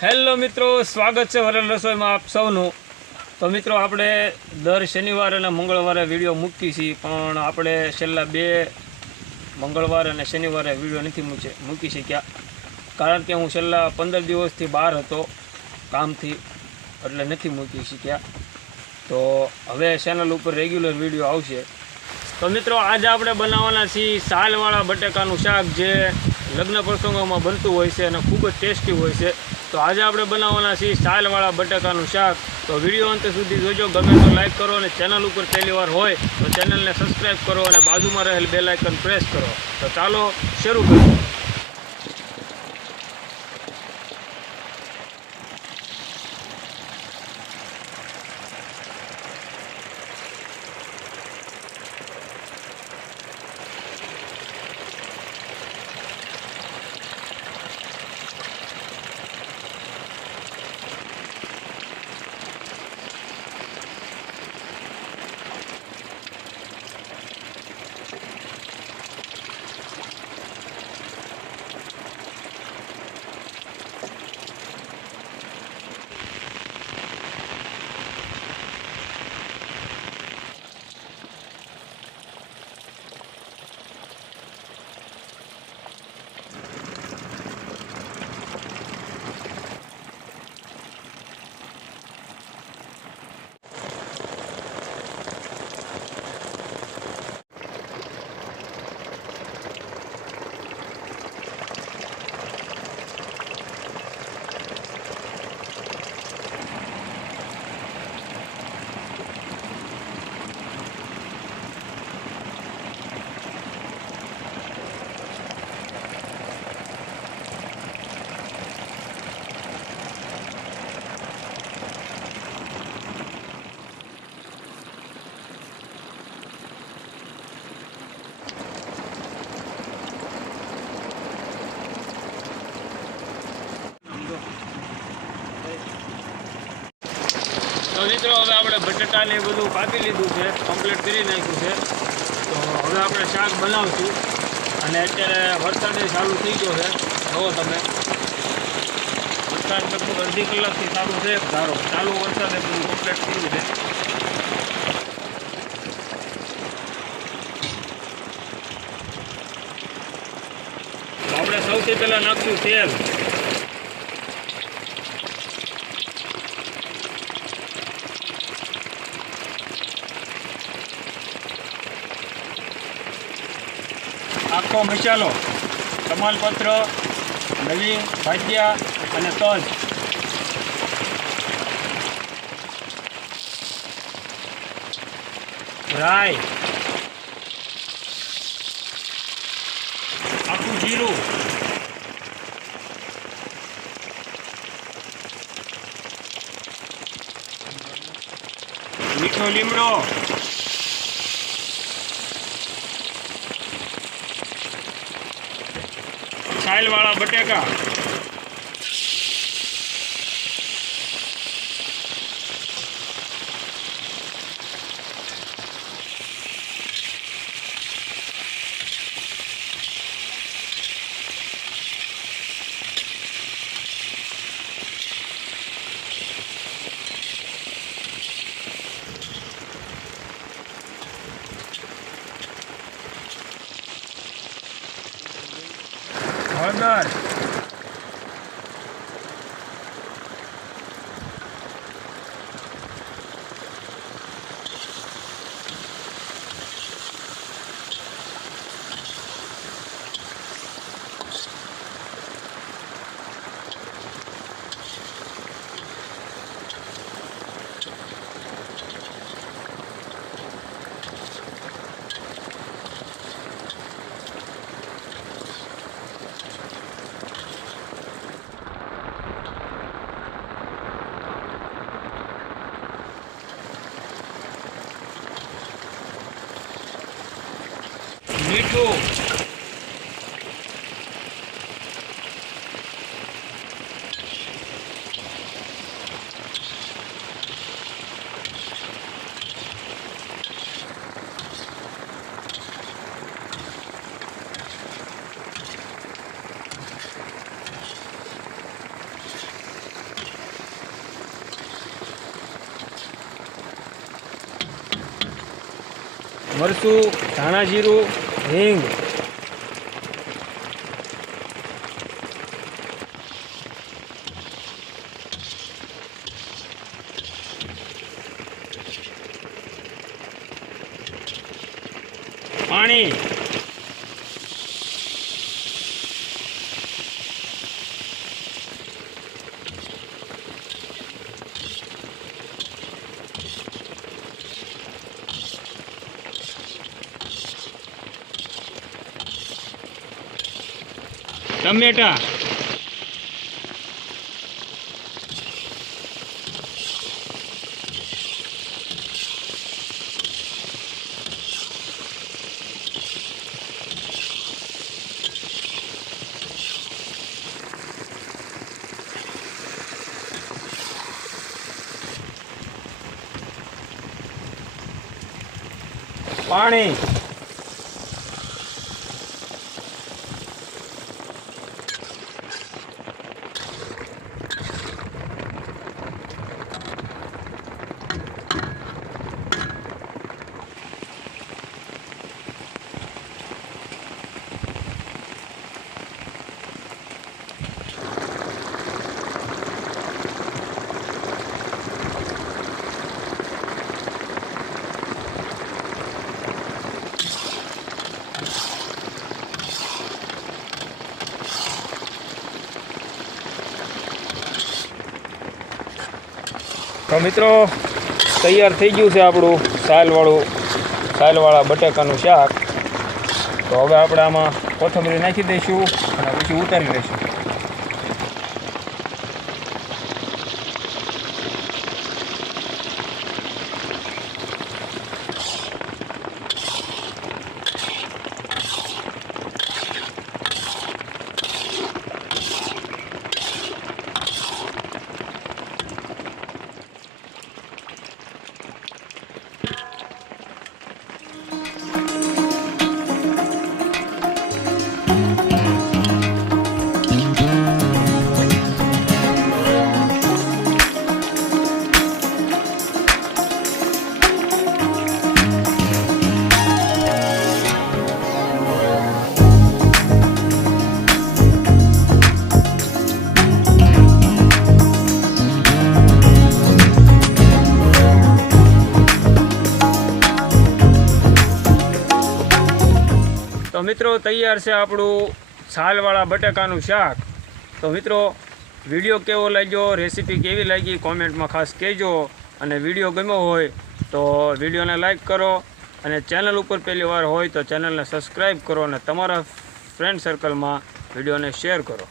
Hello મિત્રો, સ્વાગત છે વરલ રસોઈમાં આપ સૌનું। તો મિત્રો આપણે દર શનિવાર અને મંગળવારે વિડીયો મૂકીએ છીએ, પણ આપણે છેલ્લા 2 મંગળવાર અને શનિવારે વિડીયો નથી મૂકી શક્યા, કારણ કે હું છેલ્લા 15 દિવસથી બહાર હતો કામથી, એટલે નથી મૂકી શક્યા। તો હવે ચેનલ ઉપર રેગ્યુલર વિડીયો આવશે। તો મિત્રો આજે આપણે બનાવવાના છીએ સાલવાળા બટેકાનું શાક, જે લગ્ન પ્રસંગોમાં બનતું હોય છે અને ખૂબ જ ટેસ્ટી હોય છે। તો આજે આપણે બનાવવાના છીએ સાલવાળા બટેકાનું શાક। તો વિડીયો અંત સુધી જોજો, ગમે તો લાઈક કરો અને ચેનલ ઉપર પહેલી વાર હોય તો ચેનલને સબસ્ક્રાઈબ કરો અને બાજુમાં રહેલ બેલ આઇકન પ્રેસ કરો। તો ચાલો શરૂ કરીએ। તો મિત્રો હવે આપણે બટાટાને બધું કાપી લીધું છે, કમ્પ્લીટ કરી નાખ્યું છે। તો હવે આપણે શાક બનાવશું, અને અત્યારે વરસાદ ચાલુ થઈ ગયો છે। જુઓ તમે, વરસાદ લગભગ અડધી કલાકથી ચાલુ છે, ધારો ચાલુ વરસાદે બધું કમ્પ્લીટ કર્યું છે। તો આપણે સૌથી પહેલાં નાખશું તેલ। આખો મસાલો, તમાલપત્ર, લવિંગ, ભાજિયા અને તજ, રાઈ, આખું જીરું, મીઠો લીમડો, સાલવાળા બટેકા, હળદર, મીઠું, મરચું, ધાણા જીરું, હિંગ, પાણી, ટમેટા, પાણી, તો મિત્રો તૈયાર થઈ ગયું છે આપણું સાલવાળા બટાકાનું શાક. તો હવે આપણે આમાં કોથમરી નાખી દઈશું અને પછી ઉતારી લઈશું. તો મિત્રો તૈયાર છે આપણું છાલવાળા બટાકાનું શાક. તો મિત્રો વિડીયો કેવો લાગ્યો, રેસીપી કેવી લાગી કોમેન્ટમાં ખાસ કહેજો. અને વિડીયો ગમ્યો હોય તો વિડીયોને લાઈક કરો અને ચેનલ ઉપર પહેલી વાર હોય તો ચેનલને સબસ્ક્રાઈબ કરો અને તમારા ફ્રેન્ડ સર્કલમાં વિડીયોને શેર કરો.